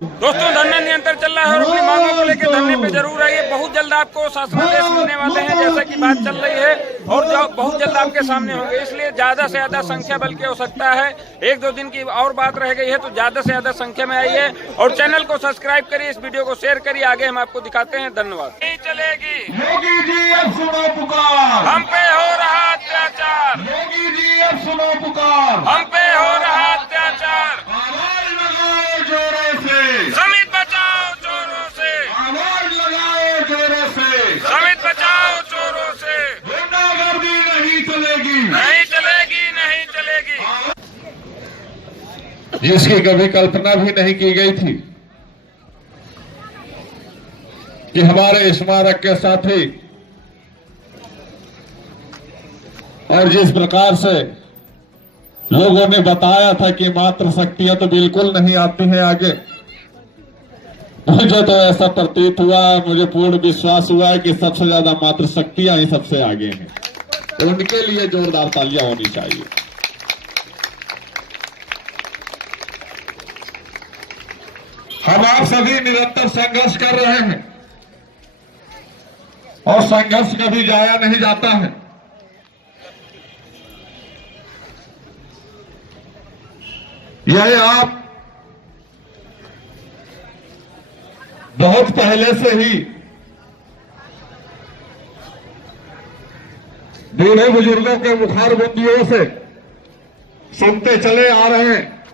दोस्तों धरना निरंतर चल रहा है और अपनी मांगों को लेकर धरने पे जरूर आइए। बहुत जल्द आपको शासनादेश मिलने वाले हैं, जैसा कि बात चल रही है, और जो बहुत जल्द आपके सामने होंगे। इसलिए ज्यादा से ज्यादा संख्या बल्कि हो सकता है 1-2 दिन की और बात रह गई है, तो ज्यादा से ज्यादा संख्या में आइए और चैनल को सब्सक्राइब करिए, इस वीडियो को शेयर करिए। आगे हम आपको दिखाते हैं। धन्यवाद। नहीं चलेगी योगी जी, अब सुनो पुकार, हम पे हो रहा अत्याचार। योगी जी, अब सुनो पुकार, हम पे हो रहा अत्याचार। आवाज लगाओ जोरों से, समित बचाओ चोरों से, आवाज लगाओ जोरों से, समित बचाओ चोरों से। गुंडागर्दी नहीं चलेगी, नहीं चलेगी, नहीं चलेगी। जिसकी कभी कल्पना भी नहीं की गई थी कि हमारे स्मारक के साथी और जिस प्रकार से लोगों ने बताया था कि मात्र शक्तियां तो बिल्कुल नहीं आती हैं आगे, मुझे तो ऐसा प्रतीत हुआ, मुझे पूर्ण विश्वास हुआ है कि सबसे ज्यादा मात्र शक्तियां ही सबसे आगे हैं। तो उनके लिए जोरदार तालियां होनी चाहिए। हम आप सभी निरंतर संघर्ष कर रहे हैं और संघर्ष कभी जाया नहीं जाता है। यह आप बहुत पहले से ही बूढ़े बुजुर्गों के मुखारबंदियों से सुनते चले आ रहे हैं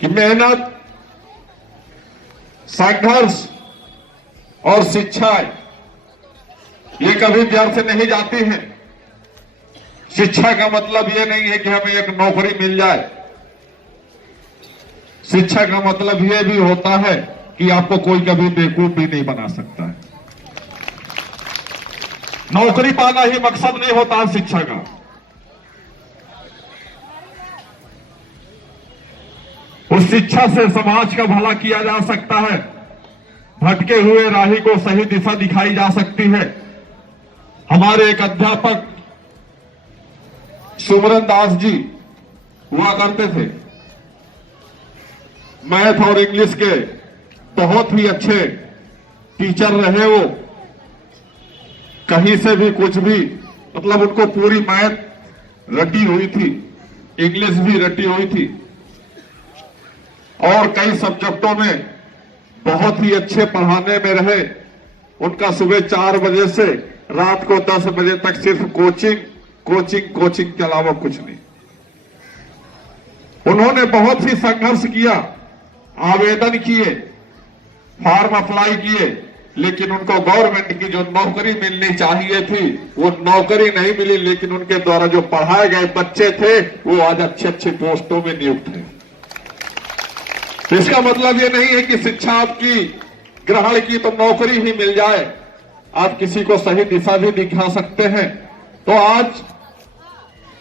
कि मेहनत, संघर्ष और शिक्षाएं ये कभी व्यर्थ नहीं जाती हैं। शिक्षा का मतलब ये नहीं है कि हमें एक नौकरी मिल जाए। शिक्षा का मतलब यह भी होता है कि आपको कोई कभी बेवकूफ भी नहीं बना सकता है। नौकरी पाना ही मकसद नहीं होता शिक्षा का। उस शिक्षा से समाज का भला किया जा सकता है, भटके हुए राही को सही दिशा दिखाई जा सकती है। हमारे एक अध्यापक सुमरन दास जी हुआ करते थे, मैथ और इंग्लिश के बहुत ही अच्छे टीचर रहे वो। कहीं से भी कुछ भी, मतलब उनको पूरी मैथ रटी हुई थी, इंग्लिश भी रटी हुई थी और कई सब्जेक्टों में बहुत ही अच्छे पढ़ाने में रहे। उनका सुबह 4 बजे से रात को 10 बजे तक सिर्फ कोचिंग के अलावा कुछ नहीं। उन्होंने बहुत ही संघर्ष किया, आवेदन किए, फॉर्म अप्लाई किए, लेकिन उनको गवर्नमेंट की जो नौकरी मिलनी चाहिए थी वो नौकरी नहीं मिली। लेकिन उनके द्वारा जो पढ़ाए गए बच्चे थे वो आज अच्छे अच्छे पोस्टों में नियुक्त हैं। इसका मतलब ये नहीं है कि शिक्षा आपकी ग्रहण की तो नौकरी ही मिल जाए, आप किसी को सही दिशा भी दिखा सकते हैं। तो आज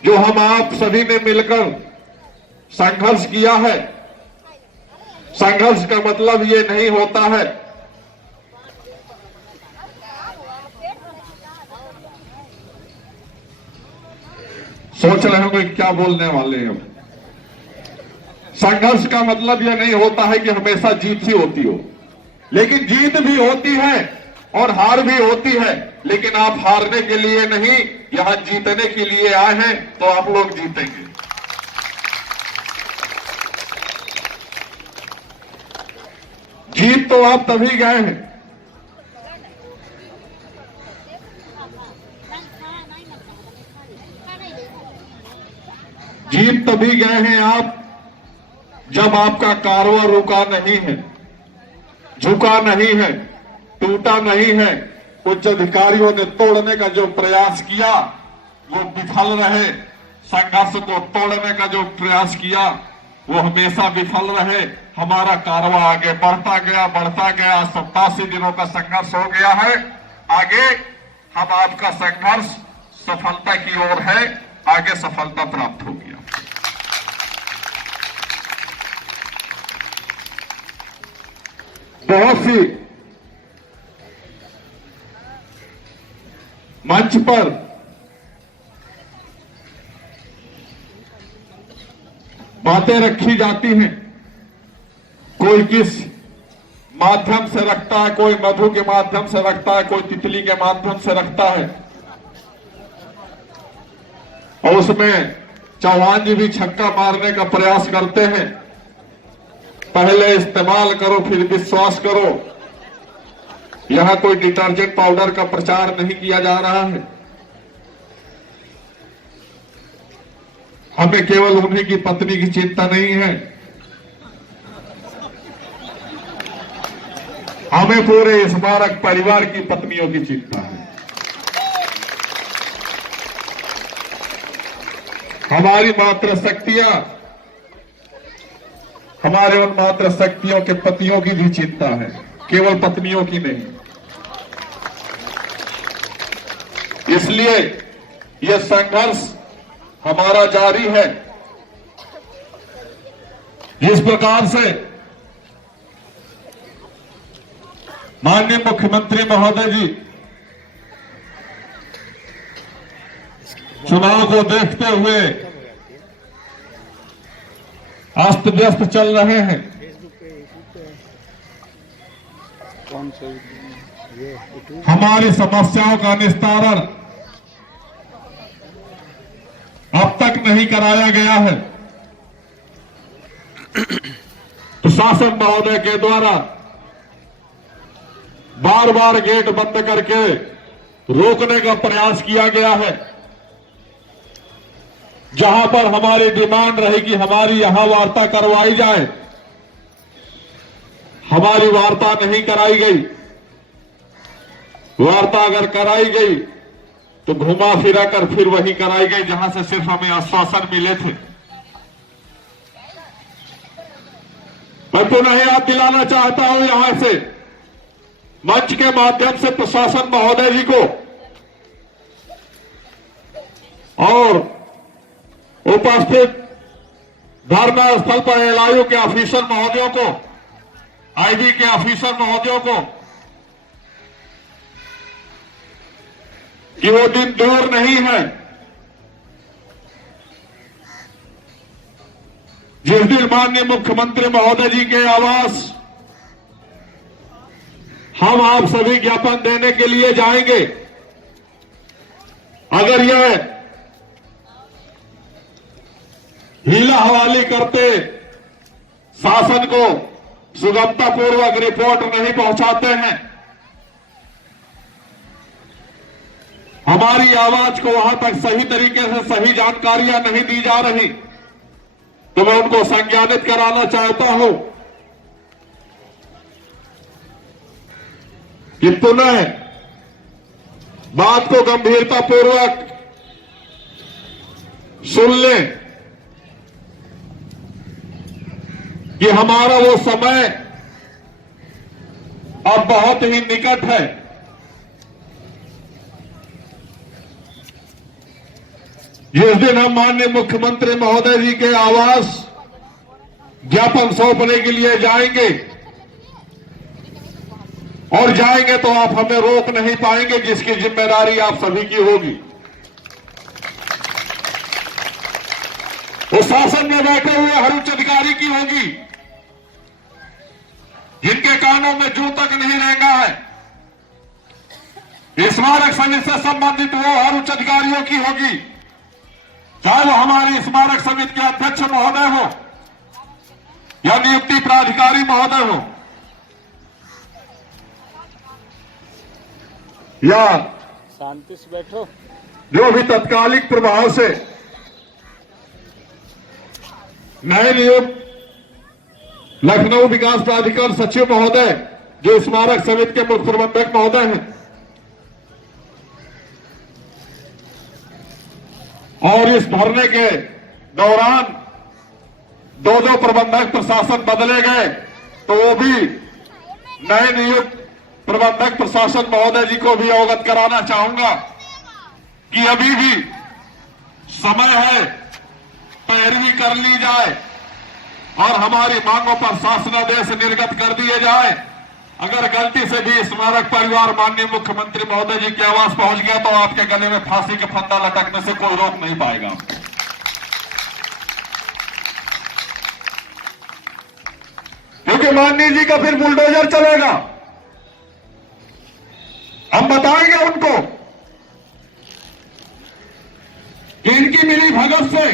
जो हम आप सभी ने मिलकर संघर्ष किया है, संघर्ष का मतलब ये नहीं होता है सोच रहे होंगे क्या बोलने वाले हैं। संघर्ष का मतलब यह नहीं होता है कि हमेशा जीत ही होती हो, लेकिन जीत भी होती है और हार भी होती है। लेकिन आप हारने के लिए नहीं, यहां जीतने के लिए आए हैं, तो आप लोग जीतेंगे। जीत तो आप तभी गए हैं, जीत तभी गए हैं आप जब आपका कारोबार रुका नहीं है, झुका नहीं है, टूटा नहीं है। उच्च अधिकारियों ने तोड़ने का जो प्रयास किया वो विफल रहे, संघर्ष को तोड़ने का जो प्रयास किया वो हमेशा विफल रहे। हमारा कारवां आगे बढ़ता गया। 87 दिनों का संघर्ष हो गया है। आगे हम आपका संघर्ष सफलता की ओर है, आगे सफलता प्राप्त हो गया। बहुत सी मंच पर बातें रखी जाती हैं, कोई किस माध्यम से रखता है, कोई मधु के माध्यम से रखता है, कोई तितली के माध्यम से रखता है। और उसमें चौहान जी भी छक्का मारने का प्रयास करते हैं। पहले इस्तेमाल करो फिर विश्वास करो। यहां कोई डिटर्जेंट पाउडर का प्रचार नहीं किया जा रहा है। हमें केवल उन्हीं की पत्नी की चिंता नहीं है, हमें पूरे स्मारक परिवार की पत्नियों की चिंता है। हमारी मात्र शक्तियां, हमारे उन मात्र शक्तियों के पतियों की भी चिंता है, केवल पत्नियों की नहीं। इसलिए यह संघर्ष हमारा जारी है। जिस प्रकार से माननीय मुख्यमंत्री महोदय जी चुनाव को देखते हुए अस्त व्यस्त चल रहे हैं, हमारी समस्याओं का निस्तारण अब तक नहीं कराया गया है। प्रशासन महोदय के द्वारा बार बार गेट बंद करके रोकने का प्रयास किया गया है। जहां पर हमारी डिमांड रही कि हमारी यहां वार्ता करवाई जाए, हमारी वार्ता नहीं कराई गई। वार्ता अगर कराई गई तो घुमा फिरा कर फिर वही कराई गई जहां से सिर्फ हमें आश्वासन मिले थे। मैं पुनः याद दिलाना चाहता हूं यहां से मंच के माध्यम से प्रशासन महोदय जी को और उपस्थित धरना स्थल पर एलआईयू के ऑफिसर महोदयों को, आईबी के ऑफिसर महोदयों को कि वो दिन दूर नहीं है जिस दिन माननीय मुख्यमंत्री महोदय जी के आवास हम आप सभी ज्ञापन देने के लिए जाएंगे। अगर यह हीला हवाली करते शासन को सुगमतापूर्वक रिपोर्ट नहीं पहुंचाते हैं, हमारी आवाज को वहां तक सही तरीके से सही जानकारियां नहीं दी जा रही, तो मैं उनको संज्ञानित कराना चाहता हूं कि पुनः बात को गंभीरतापूर्वक सुन लें कि हमारा वो समय अब बहुत ही निकट है। जिस दिन हम माननीय मुख्यमंत्री महोदय जी के आवास ज्ञापन सौंपने के लिए जाएंगे, और जाएंगे तो आप हमें रोक नहीं पाएंगे, जिसकी जिम्मेदारी आप सभी की होगी। वो शासन में बैठे हुए हर उच्च अधिकारी की होगी, जिनके कानों में जू तक नहीं रेंगा है। स्मारक समिति से संबंधित वो हर उच्च अधिकारियों की होगी, चाहे वो हमारी स्मारक समिति के अध्यक्ष महोदय हो या नियुक्ति प्राधिकारी महोदय हो या शांति से बैठो, जो भी तत्कालिक प्रभाव से नए नियुक्त लखनऊ विकास प्राधिकार सचिव महोदय, जो स्मारक समिति के मुख्य प्रबंधक महोदय हैं, और इस धरने के दौरान दो प्रबंधक प्रशासन बदले गए, तो वो भी नए नियुक्त प्रबंधक प्रशासन महोदय जी को भी अवगत कराना चाहूंगा कि अभी भी समय है, पैरवी कर ली जाए और हमारी मांगों पर शासनादेश निर्गत कर दिए जाए। अगर गलती से भी स्मारक परिवार माननीय मुख्यमंत्री महोदय जी के आवास पहुंच गया तो आपके गले में फांसी के फंदा लटकने से कोई रोक नहीं पाएगा। क्योंकि आपके माननीय जी का फिर बुलडोजर चलेगा। हम बताएंगे उनको कि इनकी मिली भगत से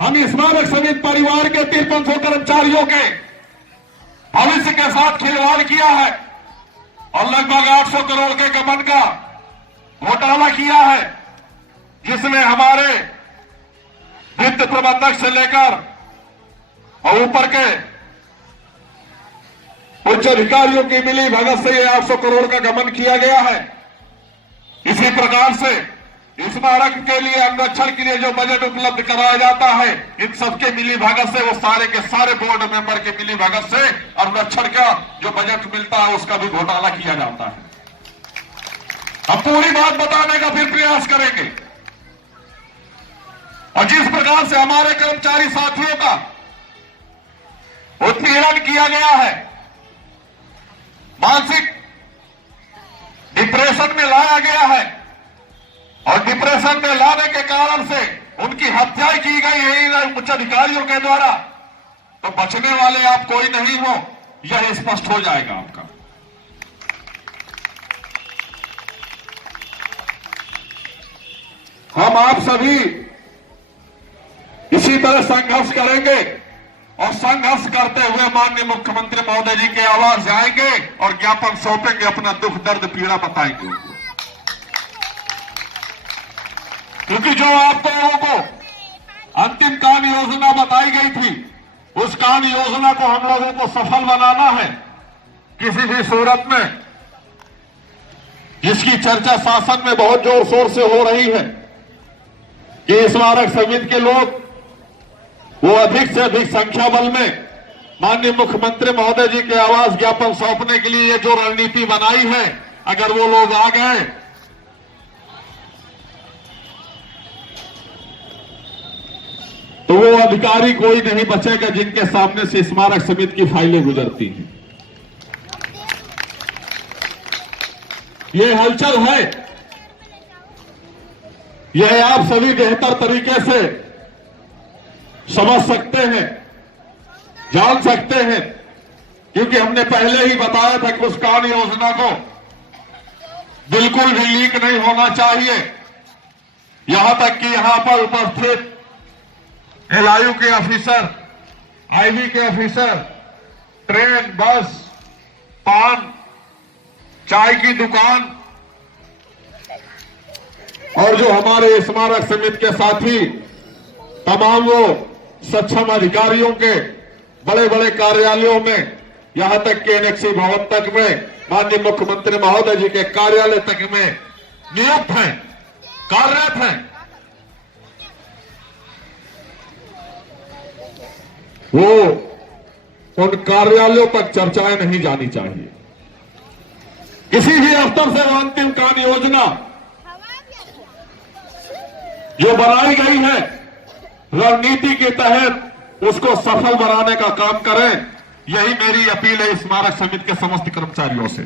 हम स्मारक समिति परिवार के 5300 कर्मचारियों के भविष्य के साथ खिलवाड़ किया है और लगभग 800 करोड़ के गबन का घोटाला किया है, जिसमें हमारे वित्त प्रबंधक से लेकर और ऊपर के उच्च अधिकारियों की मिली भगत से ये 800 करोड़ का गबन किया गया है। इसी प्रकार से स्मारक के लिए अंगरक्षण के लिए जो बजट उपलब्ध कराया जाता है, इन सबके मिली भगत से, वो सारे के सारे बोर्ड मेंबर के मिली भगत से अंगरक्षण का जो बजट मिलता है उसका भी घोटाला किया जाता है। हम पूरी बात बताने का फिर प्रयास करेंगे। और जिस प्रकार से हमारे कर्मचारी साथियों का उत्पीड़न किया गया है, मानसिक डिप्रेशन में लाया गया है और डिप्रेशन में लाने के कारण से उनकी हत्या की गई है उच्च अधिकारियों के द्वारा, तो बचने वाले आप कोई नहीं हो, यह स्पष्ट हो जाएगा आपका। हम आप सभी इसी तरह संघर्ष करेंगे और संघर्ष करते हुए माननीय मुख्यमंत्री महोदय जी के आवास जाएंगे और ज्ञापन सौंपेंगे, अपना दुख दर्द पीड़ा बताएंगे उनको। क्योंकि जो आप लोगों को अंतिम कार्य योजना बताई गई थी, उस कार्य योजना को हम लोगों को सफल बनाना है किसी भी सूरत में, जिसकी चर्चा शासन में बहुत जोर शोर से हो रही है कि स्मारक समिति के लोग वो अधिक से अधिक संख्या बल में माननीय मुख्यमंत्री महोदय जी के आवास ज्ञापन सौंपने के लिए ये जो रणनीति बनाई है, अगर वो लोग आ गए तो वो अधिकारी कोई नहीं बचेगा जिनके सामने से स्मारक समिति की फाइलें गुजरती हैं। ये हलचल है, यह आप सभी बेहतर तरीके से समझ सकते हैं, जान सकते हैं, क्योंकि हमने पहले ही बताया था कि उस कार्य योजना को बिल्कुल भी लीक नहीं होना चाहिए। यहां तक कि यहां पर उपस्थित एलआईयू के ऑफिसर, आईबी के ऑफिसर, ट्रेन, बस, पान, चाय की दुकान और जो हमारे स्मारक समिति के साथी तमाम वो सक्षम अधिकारियों के बड़े बड़े कार्यालयों में, यहां तक कि एनेक्सी भवन तक में, माननीय मुख्यमंत्री महोदय जी के कार्यालय तक में नियुक्त हैं, कार्यरत हैं, वो उन कार्यालयों तक चर्चाएं नहीं जानी चाहिए। किसी भी स्तर से वो अंतिम कार्य योजना जो बनाई गई है रणनीति के तहत उसको सफल बनाने का काम करें, यही मेरी अपील है स्मारक समिति के समस्त कर्मचारियों से।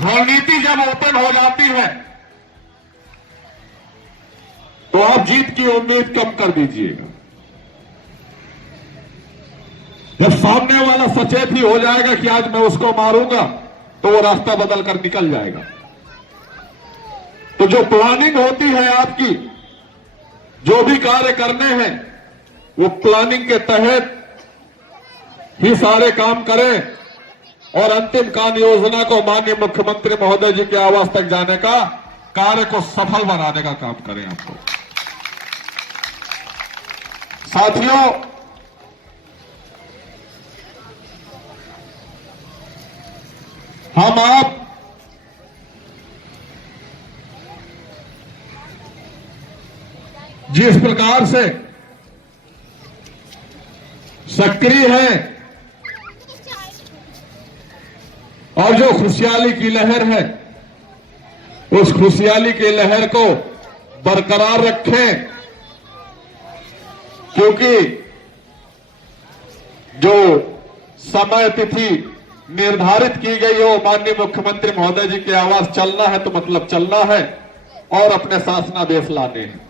रणनीति जब ओपन हो जाती है तो आप जीत की उम्मीद कम कर दीजिएगा। जब सामने वाला सचेत ही हो जाएगा कि आज मैं उसको मारूंगा, तो वो रास्ता बदल कर निकल जाएगा। तो जो प्लानिंग होती है आपकी, जो भी कार्य करने हैं, वो प्लानिंग के तहत ही सारे काम करें और अंतिम कार्य योजना को माननीय मुख्यमंत्री महोदय जी के आवास तक जाने का कार्य को सफल बनाने का काम करें। आपको साथियों, हम आप जिस प्रकार से सक्रिय है और जो खुशहाली की लहर है, उस खुशहाली की लहर को बरकरार रखें, क्योंकि जो समय तिथि निर्धारित की गई हो, माननीय मुख्यमंत्री महोदय जी के आवास चलना है तो मतलब चलना है और अपने शासनादेश लाने हैं।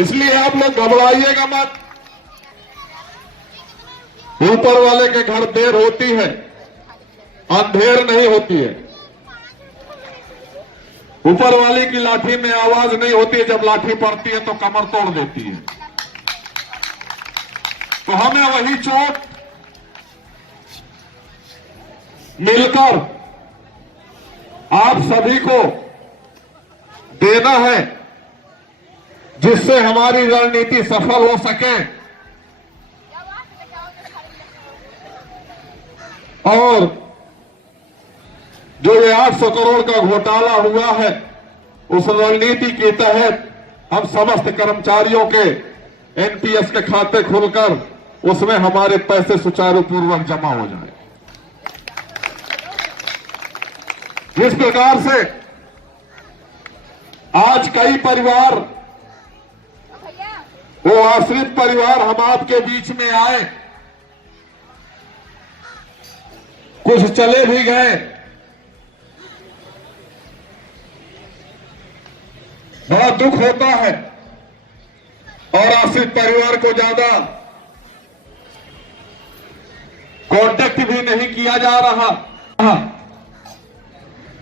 इसलिए आप लोग घबराइएगा मत। ऊपर वाले के घर देर होती है, अंधेर नहीं होती है। ऊपर वाले की लाठी में आवाज नहीं होती है, जब लाठी पड़ती है तो कमर तोड़ देती है। तो हमें वही चोट मिलकर आप सभी को देना है, जिससे हमारी रणनीति सफल हो सके और जो ये 800 करोड़ का घोटाला हुआ है, उस रणनीति के तहत हम समस्त कर्मचारियों के एनपीएस के खाते खुलकर उसमें हमारे पैसे सुचारू पूर्वक जमा हो जाए। इस प्रकार से आज कई परिवार, वो आश्रित परिवार हम आपके बीच में आए, कुछ चले भी गए। बड़ा दुख होता है और आश्रित परिवार को ज्यादा कांटेक्ट भी नहीं किया जा रहा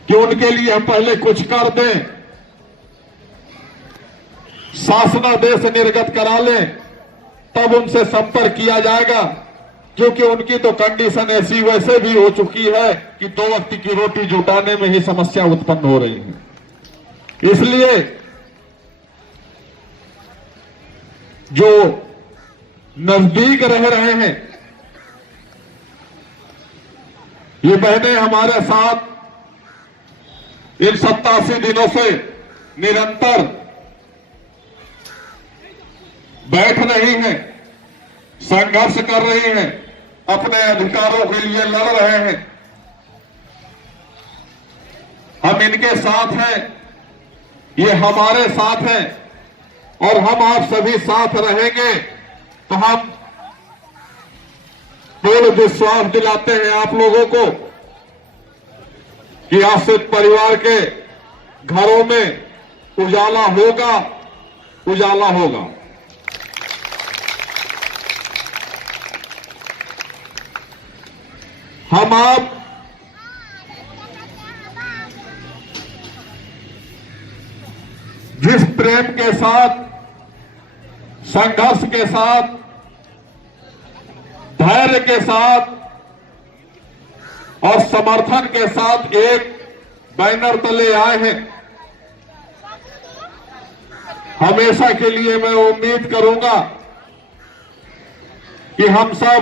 कि उनके लिए हम पहले कुछ कर दें, शासनादेश निर्गत करा लें, तब उनसे संपर्क किया जाएगा। क्योंकि उनकी तो कंडीशन ऐसी वैसे भी हो चुकी है कि 2 वक्त की रोटी जुटाने में ही समस्या उत्पन्न हो रही है। इसलिए जो नजदीक रह रहे हैं, ये बहनें हमारे साथ इन 87 दिनों से निरंतर बैठ रही हैं, संघर्ष कर रही हैं, अपने अधिकारों के लिए लड़ रहे हैं। हम इनके साथ हैं, ये हमारे साथ हैं और हम आप सभी साथ रहेंगे। तो हम पूर्ण विश्वास दिलाते हैं आप लोगों को कि आश्रित परिवार के घरों में उजाला होगा, उजाला होगा। हम आप जिस प्रेम के साथ, संघर्ष के साथ, धैर्य के साथ और समर्थन के साथ एक बैनर तले आए हैं, हमेशा के लिए मैं उम्मीद करूंगा कि हम सब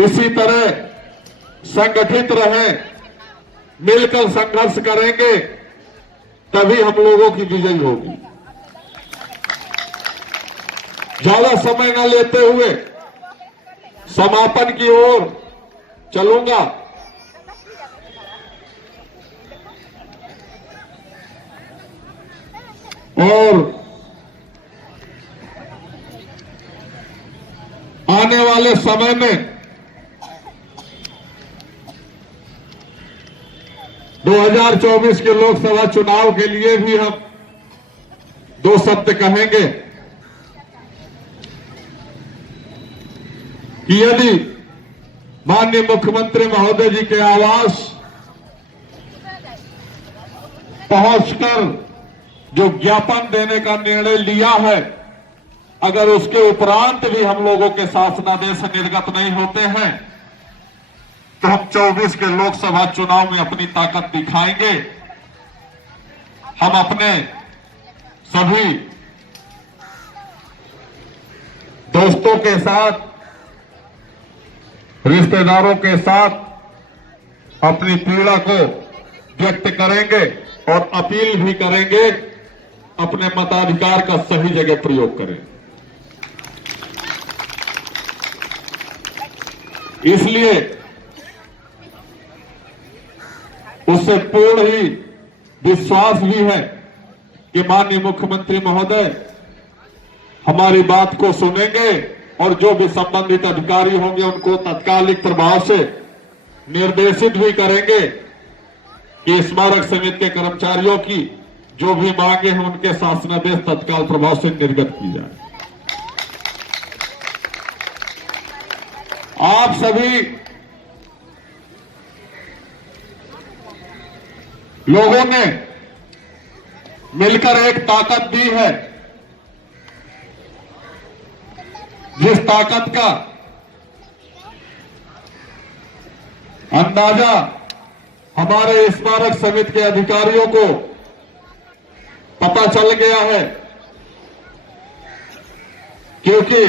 इसी तरह संगठित रहें, मिलकर संघर्ष करेंगे, तभी हम लोगों की विजय होगी। ज्यादा समय न लेते हुए समापन की ओर चलूंगा। और आने वाले समय में 2024 के लोकसभा चुनाव के लिए भी हम 2 शब्द कहेंगे कि यदि माननीय मुख्यमंत्री महोदय जी के आवास पहुंचकर जो ज्ञापन देने का निर्णय लिया है, अगर उसके उपरांत भी हम लोगों के शासनादेश निर्गत नहीं होते हैं, तो हम 24 के लोकसभा चुनाव में अपनी ताकत दिखाएंगे। हम अपने सभी दोस्तों के साथ, रिश्तेदारों के साथ अपनी पीड़ा को व्यक्त करेंगे और अपील भी करेंगे, अपने मताधिकार का सही जगह प्रयोग करें। इसलिए उससे पूर्ण ही विश्वास भी है कि माननीय मुख्यमंत्री महोदय हमारी बात को सुनेंगे और जो भी संबंधित अधिकारी होंगे उनको तत्कालिक प्रभाव से निर्देशित भी करेंगे कि स्मारक समिति के कर्मचारियों की जो भी मांगे हैं उनके शासनादेश तत्काल प्रभाव से निर्गत की जाए। आप सभी लोगों ने मिलकर एक ताकत दी है, जिस ताकत का अंदाजा हमारे स्मारक समिति के अधिकारियों को पता चल गया है, क्योंकि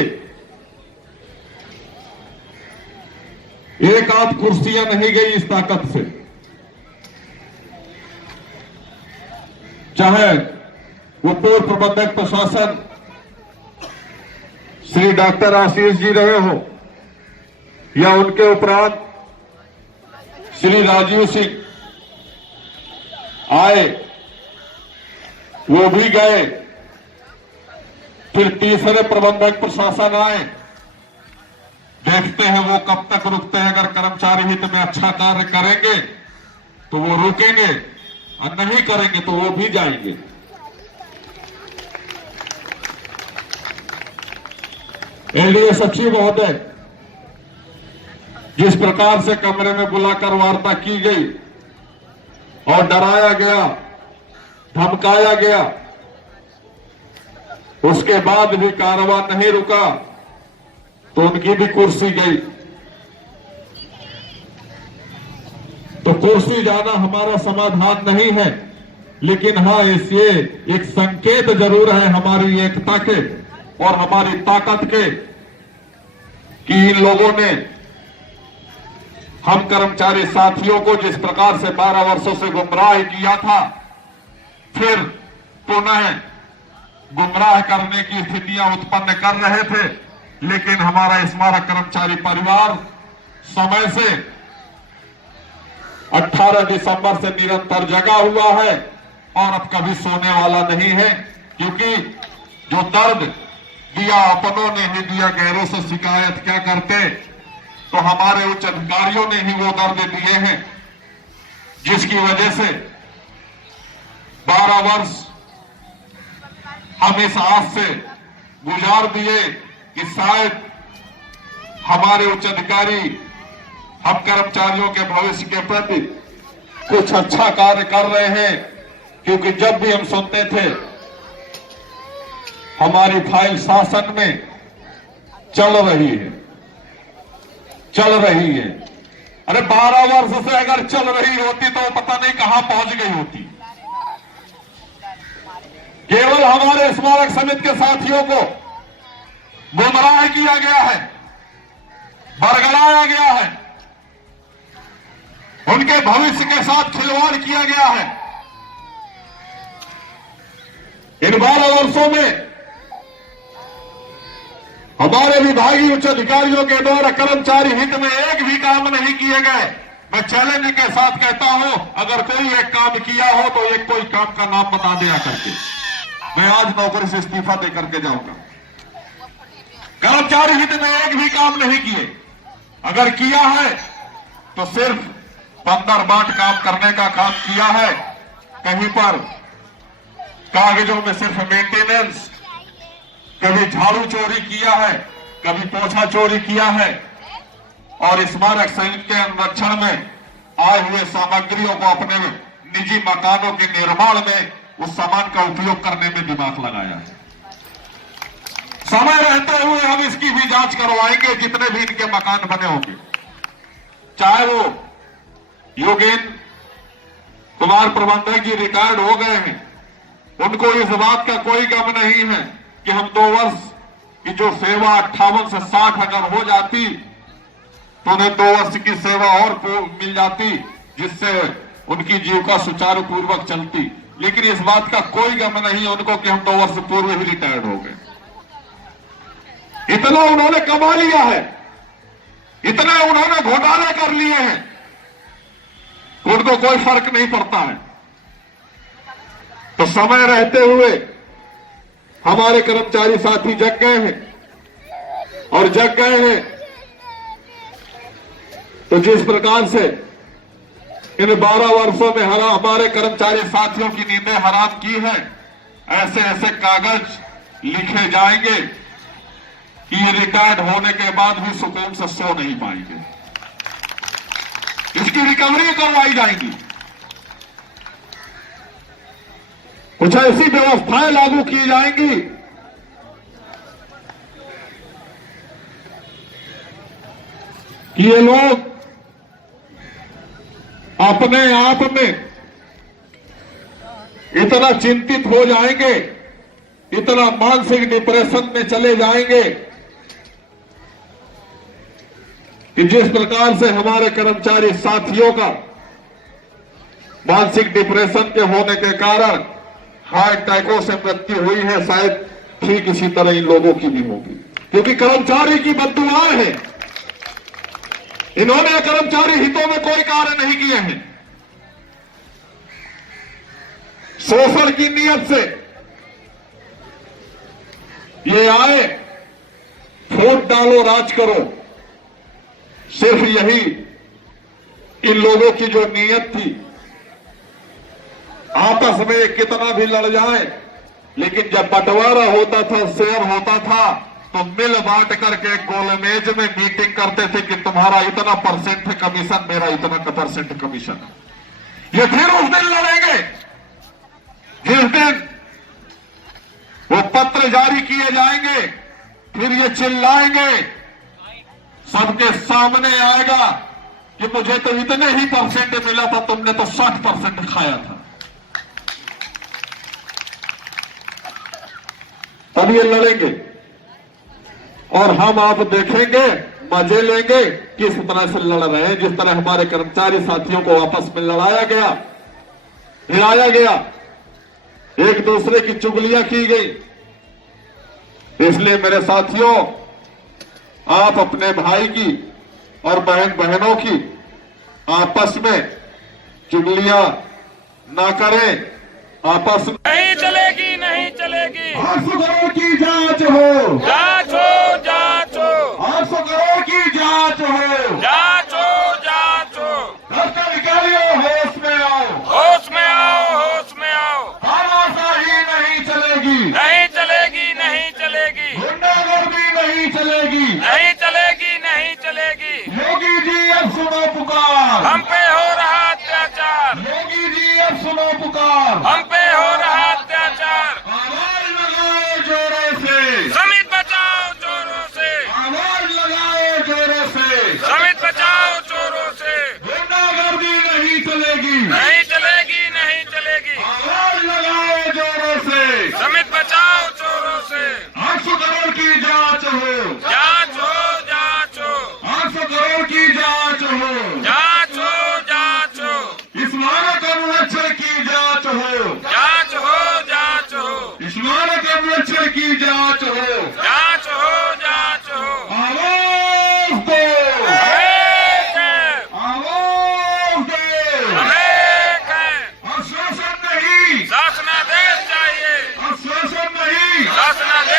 एक आध कुर्सियां नहीं गई इस ताकत से। चाहे वो पूर्व प्रबंधक प्रशासन श्री डॉक्टर आशीष जी रहे हो या उनके उपरांत श्री राजीव सिंह आए, वो भी गए, फिर तीसरे प्रबंधक प्रशासन आए। देखते हैं वो कब तक रुकते हैं। अगर कर्मचारी हित में अच्छा कार्य करेंगे तो वो रुकेंगे, और नहीं करेंगे तो वो भी जाएंगे। एलडीए सचिव महोदय, जिस प्रकार से कमरे में बुलाकर वार्ता की गई और डराया गया, धमकाया गया, उसके बाद भी कार्रवाई नहीं रुका तो उनकी भी कुर्सी गई। तो कुर्सी जाना हमारा समाधान नहीं है, लेकिन हाँ, ये एक संकेत जरूर है हमारी एकता के और हमारी ताकत के कि इन लोगों ने हम कर्मचारी साथियों को जिस प्रकार से 12 वर्षों से गुमराह किया था, फिर पुनः गुमराह करने की स्थितियां उत्पन्न कर रहे थे, लेकिन हमारा स्मारक कर्मचारी परिवार समय से 18 दिसंबर से निरंतर जगा हुआ है और अब कभी सोने वाला नहीं है, क्योंकि जो दर्द दिया अपनों ने ही दिया, गैरों से शिकायत क्या करते, तो हमारे उच्च अधिकारियों ने ही वो दर्द दिए हैं, जिसकी वजह से 12 वर्ष हम इस आस से गुजार दिए कि शायद हमारे उच्च अधिकारी हम कर्मचारियों के भविष्य के प्रति कुछ अच्छा कार्य कर रहे हैं। क्योंकि जब भी हम सुनते थे हमारी फाइल शासन में चल रही है, चल रही है। अरे 12 वर्ष से अगर चल रही होती तो पता नहीं कहां पहुंच गई होती। केवल हमारे स्मारक समिति के साथियों को गुमराह किया गया है, बरगलाया गया है, उनके भविष्य के साथ खिलवाड़ किया गया है। इन 12 वर्षों में हमारे विभागीय उच्च अधिकारियों के द्वारा कर्मचारी हित में एक भी काम नहीं किए गए। मैं चैलेंज के साथ कहता हूं, अगर कोई एक काम किया हो तो एक कोई काम का नाम बता दिया करके मैं आज नौकरी से इस्तीफा दे करके जाऊंगा। कर्मचारी हित में एक भी काम नहीं किए, अगर किया है तो सिर्फ 15 बाट काम करने का काम किया है। कहीं पर कागजों में सिर्फ मेंटेनेंस, कभी झाड़ू चोरी किया है, कभी पोछा चोरी किया है, और स्मारक समिति के संरक्षण में आए हुए सामग्रियों को अपने निजी मकानों के निर्माण में उस सामान का उपयोग करने में दिमाग लगाया है। समय रहते हुए हम इसकी भी जांच करवाएंगे, जितने भी इनके मकान बने होंगे, चाहे वो योगेंद्र कुमार प्रबंधक जी रिटायर्ड हो गए हैं, उनको इस बात का कोई गम नहीं है कि हम 2 वर्ष की जो सेवा 58 से 60 अगर हो जाती तो उन्हें 2 वर्ष की सेवा और मिल जाती, जिससे उनकी जीविका सुचारू पूर्वक चलती। लेकिन इस बात का कोई गम नहीं उनको कि हम 2 वर्ष पूर्व ही रिटायर्ड हो गए। इतना उन्होंने कमा लिया है, इतने उन्होंने घोटाले कर लिए हैं, उनको कोई फर्क नहीं पड़ता है। तो समय रहते हुए हमारे कर्मचारी साथी जग गए हैं और जग गए हैं। तो जिस प्रकार से इन 12 वर्षों में हमारे कर्मचारी साथियों की नींदें हराम की है। ऐसे ऐसे कागज लिखे जाएंगे कि ये रिटायर्ड होने के बाद भी सुकून से सो नहीं पाएंगे। इसकी रिकवरी करवाई जाएगी। कुछ ऐसी व्यवस्थाएं लागू की जाएंगी कि ये लोग अपने आप में इतना चिंतित हो जाएंगे, इतना मानसिक डिप्रेशन में चले जाएंगे कि जिस प्रकार से हमारे कर्मचारी साथियों का मानसिक डिप्रेशन के होने के कारण हार्ट अटैकों से मृत्यु हुई है, शायद ठीक इसी तरह इन लोगों की भी होगी, क्योंकि कर्मचारी की बद्दुआएं हैं। इन्होंने कर्मचारी हितों में कोई कार्य नहीं किए हैं। शोषण की नीयत से ये आए, वोट डालो राज करो, सिर्फ यही इन लोगों की जो नीयत थी। आपस में कितना भी लड़ जाए, लेकिन जब बंटवारा होता था, शेयर होता था, तो मिल बांट करके गोलमेज में मीटिंग करते थे कि तुम्हारा इतना परसेंट कमीशन, मेरा इतना परसेंट कमीशन। ये फिर उस दिन लड़ेंगे जिस दिन वो पत्र जारी किए जाएंगे, फिर ये चिल्लाएंगे, सबके सामने आएगा कि मुझे तो इतने ही परसेंट मिला था, तुमने तो 60% खाया था। तब ये लड़ेंगे और हम आप देखेंगे, मजे लेंगे किस तरह से लड़ रहे हैं। जिस तरह हमारे कर्मचारी साथियों को आपस में लड़ाया गया, हिलाया गया, एक दूसरे की चुगलियां की गई। इसलिए मेरे साथियों, आप अपने भाई की और बहनों की आपस में चुगलियां ना करें। आपस में नहीं चलेगी, नहीं चलेगी। 800 करोड़ की जांच हो, जांच हो, जांच हो, 800 करोड़ की जांच हो, जांच हो, जांच हो। भ्रष्ट अधिकारियों होश में आओ, होश में आओ, होश में आओ। तानाशाही नहीं चलेगी, नहीं चलेगी, नहीं चलेगी, गुंडागर्दी नहीं चलेगी। नहीं चलेगी, नहीं चलेगी। योगी जी अब सुनो पुकार, हम पे हो रहा अत्याचार, योगी जी अब सुनो पुकार, हम पे हो रहा अत्याचार। आवाज लगाओ जोरों से, समित बचाओ चोरों से, आवाज लगाओ जोरों से, समित बचाओ चोरों से। गुंडागर्दी नहीं चलेगी, नहीं चलेगी, नहीं चलेगी। आवाज लगाओ जोरों से, समित बचाओ चोरों से। 800 करोड़ की जांच हो, जांच हो, जांच हो, 800 करोड़ की जांच हो, जांच हो, जांच हो, स्मारक अनुरक्षण की जांच हो, जांच हो, जांच हो, स्मारक अनुरक्षण की जांच हो। जांच हो, जांच हो। आवाज दो, एक है, आवाज दो, हम एक हैं। आश्वासन नहीं, शासनादेश चाहिए, आश्वासन नहीं, शासनादेश